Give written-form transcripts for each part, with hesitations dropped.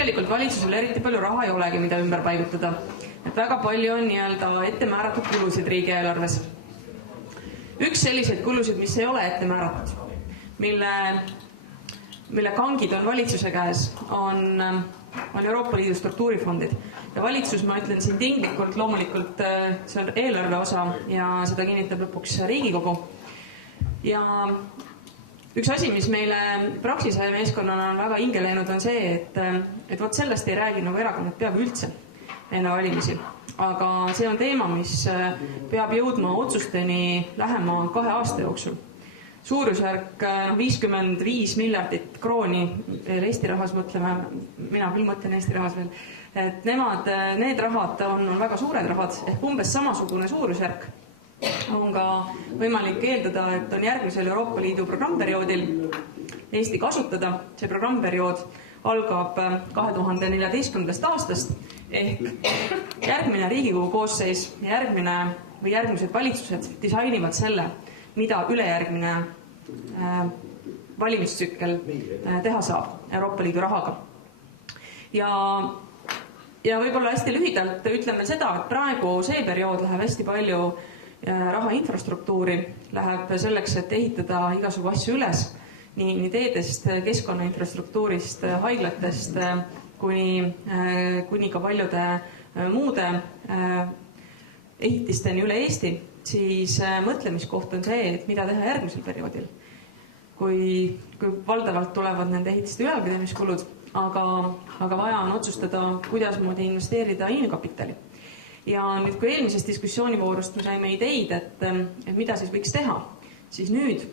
tegelikult valitsusel eriti palju raha ei olegi, mida ümber paigutada. Et väga palju on ette määratud kulusid riigieelarves. Üks selliseid kulusid, mis ei ole ette määratud, mille kangid on valitsuse käes, on Euroopa Liidu struktuurifondid. Ja valitsus, ma ütlen siin tinglikult, loomulikult see on eelarve osa ja seda kinnitab lõpuks Riigikogu. Ja üks asi, mis meile Praxise meeskonnana on väga hinge läinud, on see, et vot sellest ei räägi nagu erakonnad peaaegu üldse enne valimisi. Aga see on teema, mis peab jõudma otsusteni lähema 2 aasta jooksul. Suurusjärk 55 miljardit krooni, veel Eesti rahas mõtleme, mina küll mõtlen Eesti rahas veel, et need rahad on väga suured rahad, ehk umbes samasugune suurusjärk on ka võimalik eeldada, et on järgmisel Euroopa Liidu programmperioodil Eesti kasutada. See programmperiood algab 2014. aastast, ehk järgmine Riigikogu koosseis ja järgmised valitsused disainivad selle, mida ülejärgmine valimistsükkel teha saab Euroopa Liidu rahaga. Ja võib-olla hästi lühidalt ütleme seda, et praegu see periood läheb hästi palju raha infrastruktuuri, läheb selleks, et ehitada igasugu asju üles, nii teedest, keskkonnainfrastruktuurist, haiglatest, kuni ka paljude muude ehitisteni üle Eesti, siis mõtlemiskoht on see, et mida teha järgmisel perioodil, kui valdavalt tulevad nende ehitiste ülalpidamiskulud, aga vaja on otsustada, kuidas moodi investeerida inimkapitali. Ja nüüd, kui eelmisest diskussioonivoorust me saime ideid, et mida siis võiks teha, siis nüüd,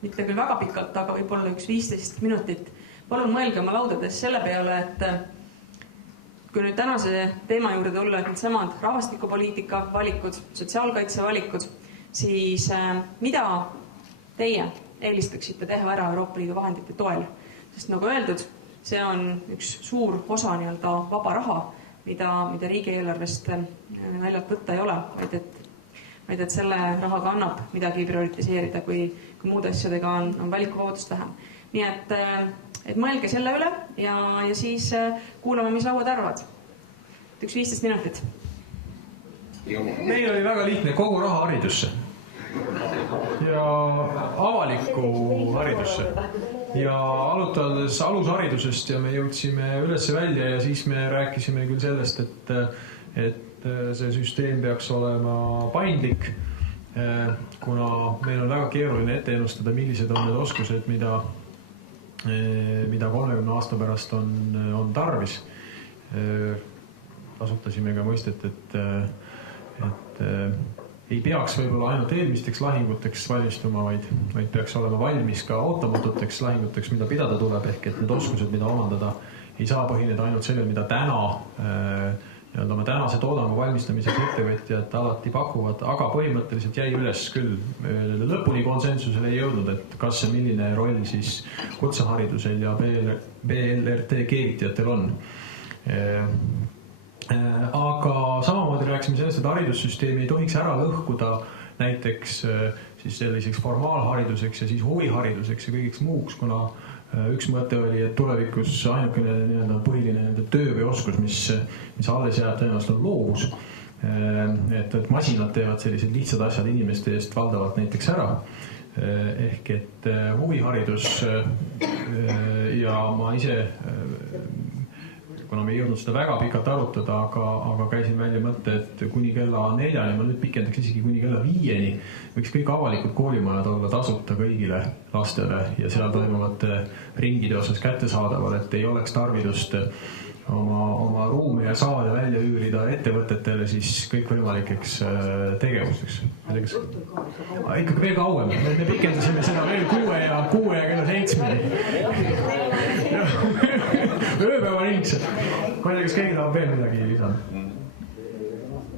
mitte küll väga pikalt, aga võib-olla üks 15 minutit, palun mõelge oma laudades selle peale, et kui nüüd tänase teema juurde tulla, et need samad rahvastikupoliitika valikud, sotsiaalkaitse valikud, siis mida teie eelistaksite teha ära Euroopa Liidu vahendite toel? Sest nagu öeldud, see on üks suur osa vaba raha, mida riigieelarvest naljalt võtta ei ole, vaid et selle rahaga annab midagi prioritiseerida, kui muude asjadega on valikuvabadust vähem. Nii et mõelge selle üle ja siis kuulame, mis lauad arvad. Üks 15 minutit. Meil oli väga lihtne kogu raha haridusse ja avalikku haridusse ja alutades alusharidusest ja me jõudsime üles välja ja siis me rääkisime küll sellest, et see süsteem peaks olema paindlik, kuna meil on väga keeruline ette ennustada, millised on need oskused, mida 30 aasta pärast on tarvis. Kasutasime ka mõistet, et ei peaks võib-olla ainult eelmisteks lahinguteks valmistuma, vaid peaks olema valmis ka ootamatuteks lahinguteks, mida pidada tuleb, ehk et need oskused, mida omandada, ei saa põhineda ainult sellel, mida oma tänase toodangu valmistamiseks ettevõtjad alati pakuvad, aga põhimõtteliselt jäi üles küll lõpuni konsensusele ei jõudnud, et kas ja milline roll siis kutseharidusel ja BLRT keevitajatel on. Aga samamoodi rääkisime sellest, et haridussüsteemi ei tohiks ära lõhkuda näiteks siis selliseks formaalhariduseks ja siis huvihariduseks ja kõigiks muuks, kuna üks mõte oli, et tulevikus ainukene põhiline töö või oskus, mis alles jääb tõenäoliselt on loovus. Et masinad teevad sellised lihtsad asjad inimeste eest valdavalt näiteks ära. Ehk et huviharidus ja ma ise kuna me ei jõudnud seda väga pikalt arutada, aga käisin välja mõtte, et kuni kella 4-ni, ma nüüd pikendaks isegi kuni kella 5-ni, võiks kõik avalikud koolimajad olla tasuta kõigile lastele ja seal toimuvate ringide osas kättesaadaval, et ei oleks tarvidust oma ruume ja saale välja üürida ettevõtetele siis kõikvõimalikeks tegevusteks. Ikkagi veel kauem, me pikendasime seda veel 6 ja kella 7-ni. Ööpäeva ringselt. Ma ei tea, kas keegi tahab veel midagi lisada?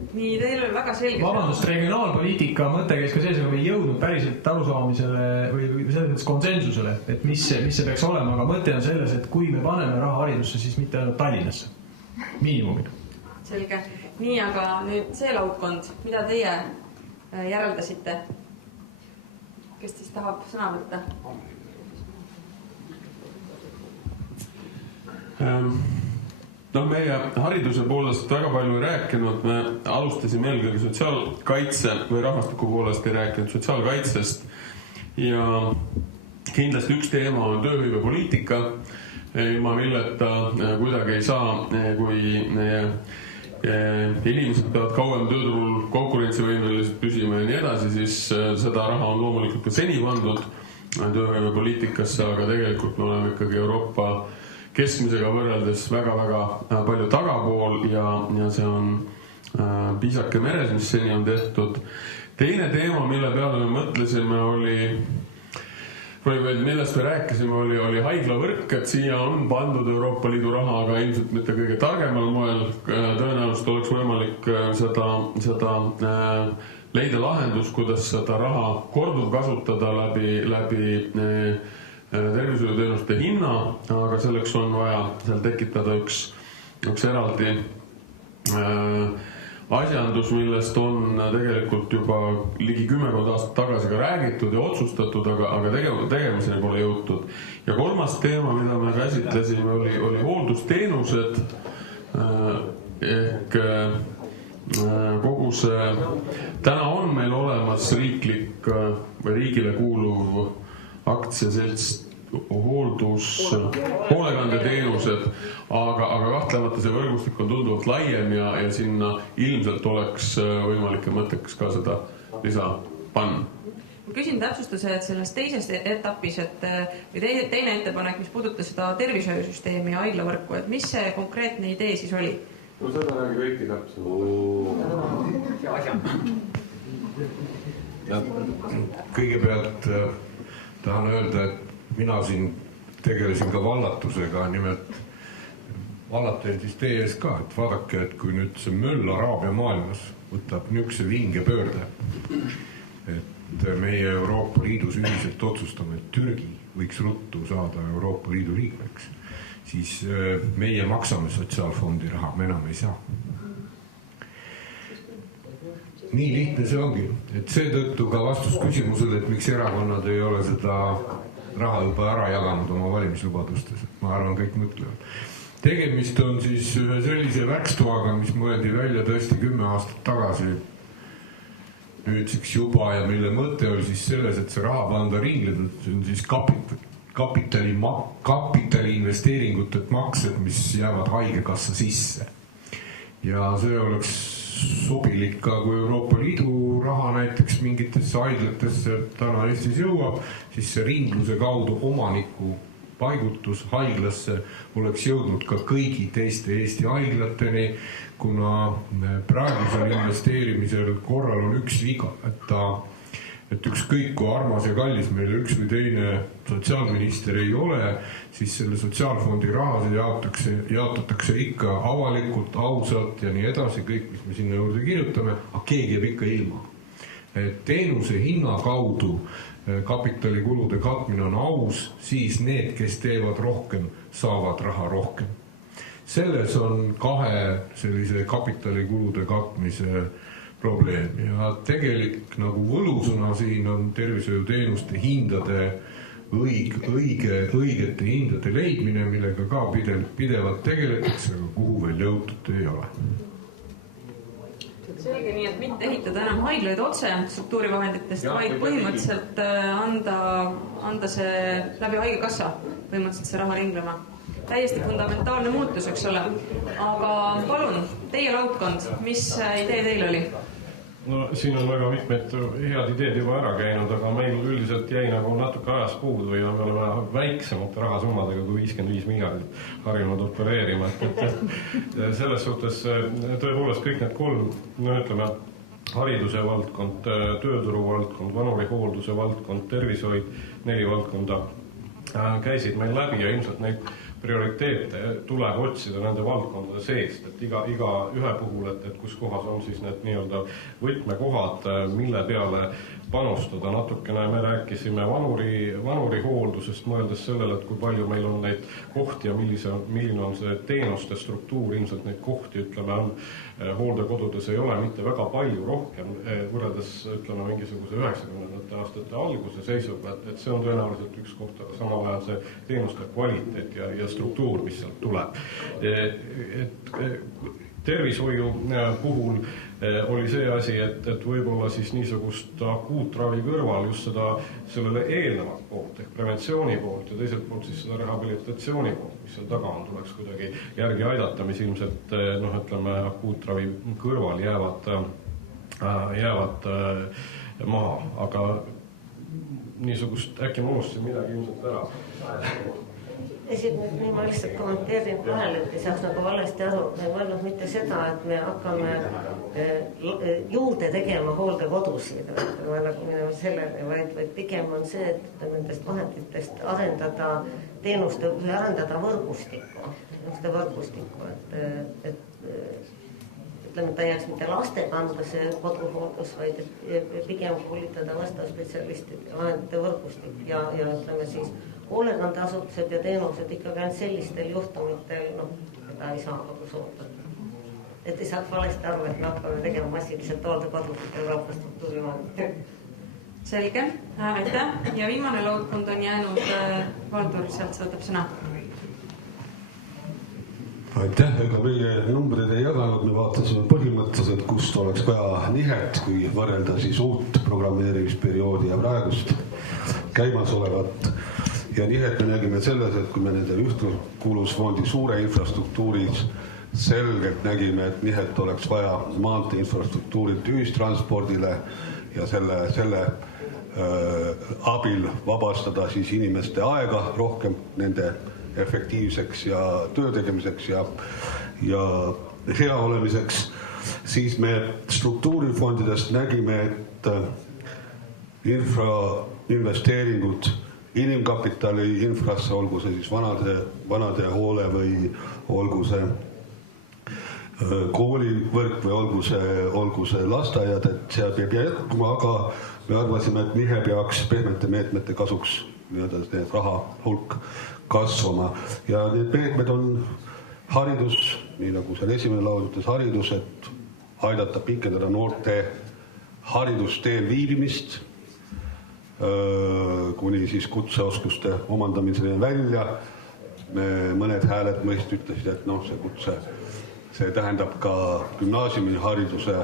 Nii, teil on väga selge. Vabandust, regionaalpoliitika mõte käis ka sees, aga me ei jõudnud päriselt arusaamisele või selles mõttes konsensusele, et mis see peaks olema, aga mõte on selles, et kui me paneme raha haridusse, siis mitte ainult Tallinnasse. Miinimumina. Selge. Nii, aga nüüd see laudkond, mida teie järeldasite? Kes siis tahab sõna võtta? No meie hariduse poolest väga palju ei rääkinud, me alustasime eelkõige sotsiaalkaitse või rahvastiku poolest ei rääkinud sotsiaalkaitsest ja kindlasti üks teema on tööhõivepoliitika, ilma milleta kuidagi ei saa, kui inimesed peavad kauem tööturul konkurentsivõimelised püsima ja nii edasi, siis seda raha on loomulikult ka seni pandud tööhõivepoliitikasse, aga tegelikult me oleme ikkagi Euroopa keskmisega võrreldes väga-väga palju tagapool ja see on piisake meres, mis seni on tehtud. Teine teema, mille peale me mõtlesime, või millest me rääkisime, oli haiglavõrk, et siia on pandud Euroopa Liidu raha, aga ilmselt mitte kõige targemal moel. Tõenäoliselt oleks võimalik seda leida lahendus, kuidas seda raha korduv kasutada läbi tervishoiuteenuste hinna, aga selleks on vaja seal tekitada üks eraldi asjandus, millest on tegelikult juba ligi 10 aastat tagasi ka räägitud ja otsustatud, aga tegemiseni pole jõutud. Ja kolmas teema, mida me käsitlesime, oli hooldusteenused ehk kogu see, täna on meil olemas riiklik või riigile kuuluv aktsiaselts hoolekandeteenused, aga kahtlemata see võrgustik on tunduvalt laiem ja sinna ilmselt oleks võimalik ja mõttekas ka seda lisa panna. Ma küsin täpsustuse, et selles teises etapis, või teine ettepanek, mis puudutas seda tervishoiusüsteemi ja haiglavõrku, et mis see konkreetne idee siis oli? No seda räägi kõiki täpselt. Kõigepealt tahan öelda, et mina siin tegelesin ka vallatusega, nimelt vallaten siis teie ees ka, et vaadake, et kui nüüd see möll Araabia maailmas võtab niisuguse vinge pöörde, et meie Euroopa Liidus ühiselt otsustame, et Türgi võiks ruttu saada Euroopa Liidu liikmeks, siis meie maksame sotsiaalfondi raha, me enam ei saa. Nii lihtne see ongi, et seetõttu ka vastus küsimusele, et miks erakonnad ei ole seda raha juba ära jaganud oma valimislubadustes. Ma arvan, kõik mõtlevad. Tegemist on siis ühe sellise värkstoaga, mis mõeldi välja tõesti 10 aastat tagasi nüüdseks juba ja mille mõte oli siis selles, et see raha panda ringleda, see on siis kapitali investeeringutelt maksed, mis jäävad haigekassa sisse. Ja see oleks sobilik ka, kui Euroopa Liidu raha näiteks mingitesse haiglatesse täna Eestis jõuab, siis see ringluse kaudu omaniku paigutus haiglasse oleks jõudnud ka kõigi teiste Eesti haiglateni, kuna praegusel investeerimisel korral on üks viga, et ükskõik kui armas ja kallis meil üks või teine sotsiaalminister ei ole, siis selle sotsiaalfondi raha jaotatakse ikka avalikult, ausalt ja nii edasi, kõik, mis me sinna juurde kirjutame, aga keegi jääb ikka ilma. Teenuse hinna kaudu kapitalikulude katmine on aus, siis need, kes teevad rohkem, saavad raha rohkem. Selles on kahe sellise kapitalikulude katmise probleem ja tegelik nagu võlusõna siin on tervishoiuteenuste hindade õigete hindade leidmine, millega ka pidevalt tegeletakse, aga kuhu veel jõutud ei ole. Selge nii, et mitte ehitada enam haiglaid otse struktuurivahenditest, vaid põhimõtteliselt anda see läbi haigekassa, põhimõtteliselt see raha ringlema. Täiesti fundamentaalne muutus, eks ole. Aga palun, teie laudkond, mis idee teil oli? No siin on väga mitmed head ideed juba ära käinud, aga meil üldiselt jäi nagu natuke ajas puudu ja me oleme väiksemate rahasummadega kui 55 miljardit harjunud opereerima. Selles suhtes tõepoolest kõik need kolm, ütleme, hariduse valdkond, tööturu valdkond, vanurihoolduse valdkond, tervishoid, 4 valdkonda käisid meil läbi ja ilmselt neid prioriteete tuleb otsida nende valdkondade seest, et iga ühe puhul, et kus kohas on siis need nii-öelda võtmekohad, mille peale panustada natukene. Me rääkisime vanuri hooldusest, mõeldes sellele, et kui palju meil on neid kohti ja milline on see teenuste struktuur. Ilmselt neid kohti, ütleme, hooldekodudes ei ole mitte väga palju rohkem võrreldes, ütleme, mingisuguse 90. aastate alguse seisuga, et see on tõenäoliselt üks koht, aga samal ajal see teenuste kvaliteet ja struktuur, mis sealt tuleb. Tervishoiu puhul oli see asi, et võib-olla siis niisugust akuutravi kõrval just sellele eelnevat poolt ehk preventsiooni poolt ja teiselt poolt siis seda rehabilitatsiooni poolt, mis seal taga on, tuleks kuidagi järgi aidata, mis ilmselt ütleme, akuutravi kõrval jäävad maha, aga niisugust äkki ma unustasin midagi ilmselt ära. Nii ma lihtsalt kommenteerin vahel, et ei saaks nagu valesti aru. Me ei mõelnud mitte seda, et me hakkame juurde tegema hooldekodusid, nagu minema sellele, vaid pigem on see, et nendest vahenditest arendada teenuste või arendada võrgustikku, et ütleme, ta jääks mitte laste kanda see koduhooldus, vaid pigem koolitada vastavspetsialistid ja vahendite võrgustik ja ütleme siis hoolekandeasutused ja teenused ikkagi ainult sellistel juhtumitel, seda ei saa nagu sootada. Et ei saaks valesti aru, et me hakkame tegema massiliselt hooldekodusid Euroopa struktuurivahendid. Selge, aitäh. Ja viimane laudkond on jäänud Valdur, sealt saadab sõna. Aitäh, ega meie numbrid ei jaganud, me vaatasime põhimõtteliselt, kust oleks vaja nihet, kui võrrelda siis uut programmeerimisperioodi ja praegust käimasolevat. Ja nihet me nägime selles, et kui me nende ühtekuuluvusfondi suure infrastruktuuris selgelt nägime, et nihet oleks vaja maantee infrastruktuurilt ühistranspordile ja selle abil vabastada siis inimeste aega rohkem nende efektiivseks ja töö tegemiseks ja hea olemiseks, siis me struktuurifondidest nägime, et infrainvesteeringud inimkapitali infrasse, olgu see siis vanade hoole või olgu see koolivõrk või olgu see lasteaiad, et see peab jätkuma, aga me arvasime, et nihe peaks pehmete meetmete kasuks need raha hulk kasvama ja need meetmed on haridus, nii nagu seal esimene laul ütles, haridus, et aidata pikendada noorte haridusteel viibimist kuni siis kutseoskuste omandamiseni välja. Mõned hääled mõist ütlesid, et see tähendab ka gümnaasiumihariduse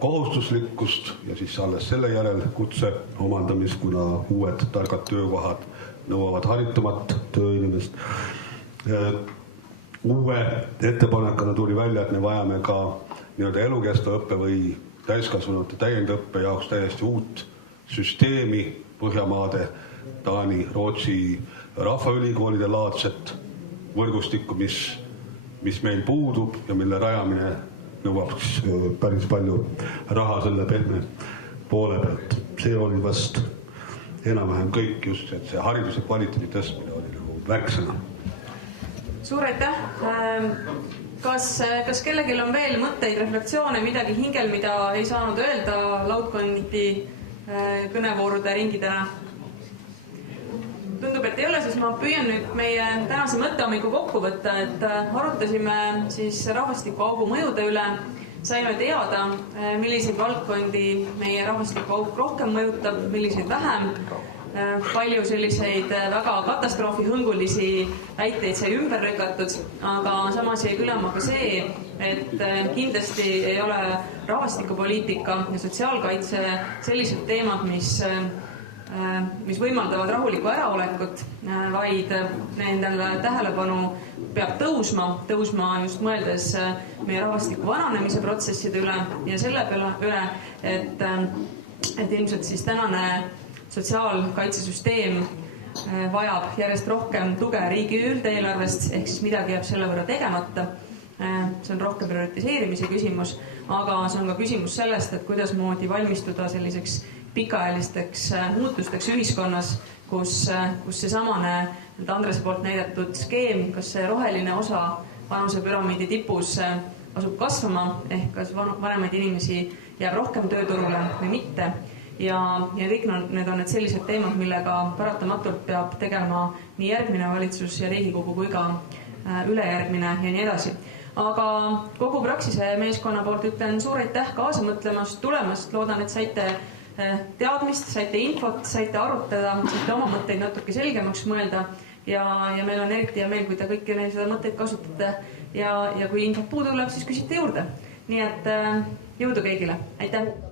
kohustuslikkust ja siis alles selle järel kutse omandamist, kuna uued targad töökohad nõuavad haritumat tööinimest. Uue ettepanekuna tuli välja, et me vajame ka elukestva õppe või täiskasvanute täiendõppe jaoks täiesti uut süsteemi Põhjamaade, Taani, Rootsi rahvaülikoolide laadset võrgustikku, mis meil puudub ja mille rajamine nõuab päris palju raha selle pehme poole pealt. See oli vast enam-vähem kõik just, et see hariduse kvaliteedi tõstmine oli nagu värksõna. Suur aitäh! Kas kellelgi on veel mõtteid, reflektsioone, midagi hingel, mida ei saanud öelda laudkonniti kõnevoorude ringidena? Tundub, et ei ole, siis ma püüan nüüd meie tänase mõttehomiku kokku võtta, et arutasime siis rahvastikuaugu mõjude üle, saime teada, milliseid valdkondi meie rahvastikuauk rohkem mõjutab, milliseid vähem. Palju selliseid väga katastroofihõngulisi väiteid sai ümber lükatud, aga samas jäi kõlama ka see, et kindlasti ei ole rahvastikupoliitika ja sotsiaalkaitse sellised teemad, mis võimaldavad rahulikku äraolekut, vaid nendele tähelepanu peab tõusma just mõeldes meie rahvastiku vananemise protsesside üle ja selle üle, et ilmselt siis tänane sotsiaalkaitsesüsteem vajab järjest rohkem tuge riigi üldeelarvest, ehk siis midagi jääb selle võrra tegemata. See on rohkem prioritiseerimise küsimus, aga see on ka küsimus sellest, et kuidas moodi valmistuda selliseks pikaajalisteks muutusteks ühiskonnas, kus seesamane Andrese poolt näidatud skeem, kas see roheline osa vanusepüramiidi tipus asub kasvama, ehk kas vanemaid inimesi jääb rohkem tööturule või mitte. ja kõik need on need sellised teemad, millega paratamatult peab tegelema nii järgmine valitsus ja Riigikogu kui ka ülejärgmine ja nii edasi. Aga kogu Praxise meeskonna poolt ütlen suur aitäh kaasa mõtlemast, tulemast, loodan, et saite teadmist, saite infot, saite arutada, saite oma mõtteid natuke selgemaks mõelda ja meil on eriti hea meel, kui te kõiki seda mõtteid kasutate ja kui infot puudu tuleb, siis küsite juurde. Nii et jõudu kõigile, aitäh!